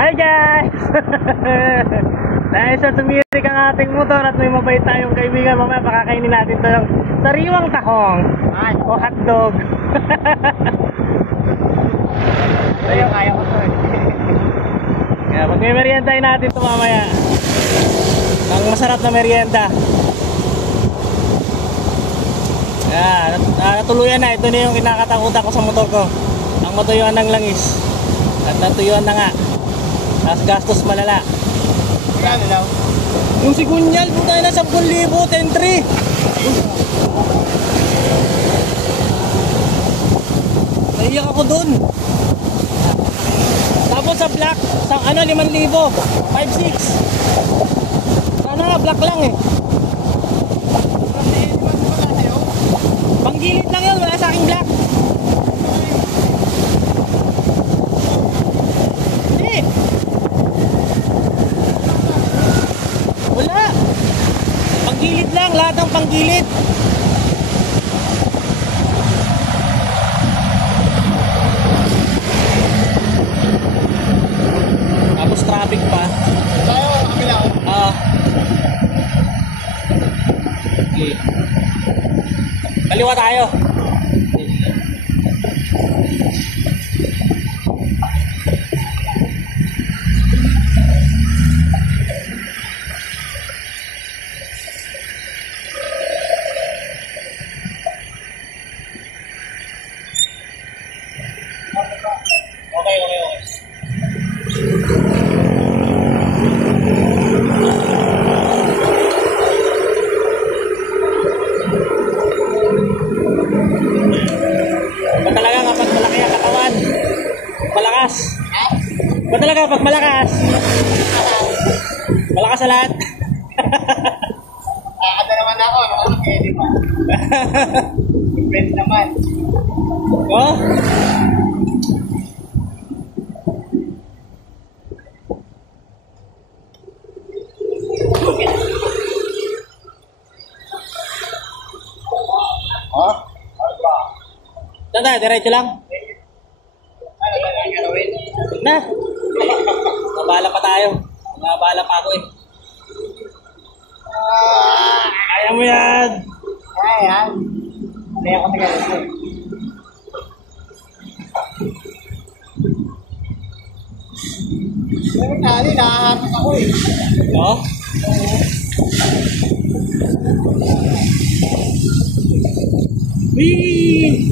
Hi guys! Dahil sa tumirik ang ating motor at may mabait tayong kaibigan, mamaya pakakainin natin ito ng sariwang tahong o hotdog. Kaya ko to eh. Kaya magme-meriendahin natin ito mamaya. Ang masarap na merienda. Yan, natuluyan na. Ito na yung kinakatakutan ko sa motor ko. Ang matuyuan ng langis. At natuyuan na nga. Tapos gastos malala. Kano daw? Yung sigunyal, puta na 10,000, 10,3. Naiyak ako dun. Tapos sa black, sa 5,000, 5,600. Sana nga black lang eh. Panggilid lang yun, wala sa aking black. Hindi. Wala. Panggilid lang, lahat ng panggilid. Tapos traffic pa. Tayo, kabila ko. Okay. Kaliwa tayo. Okay. Ba talaga kapag malaki ang katawan? Malakas. Ba talaga kapag malakas? Malakas sa lahat. Nakakada naman ako, nakakakedi pa. Depende naman. Oh? Oh? Tanda, diretso lang. Ano ba ang gagawin? Na. Nabala pa tayo. Nabala pa ako eh. Kaya mo yan. Yan. Hindi ako tagal eh. Pero kali, nakahapit ako eh. No? Wee!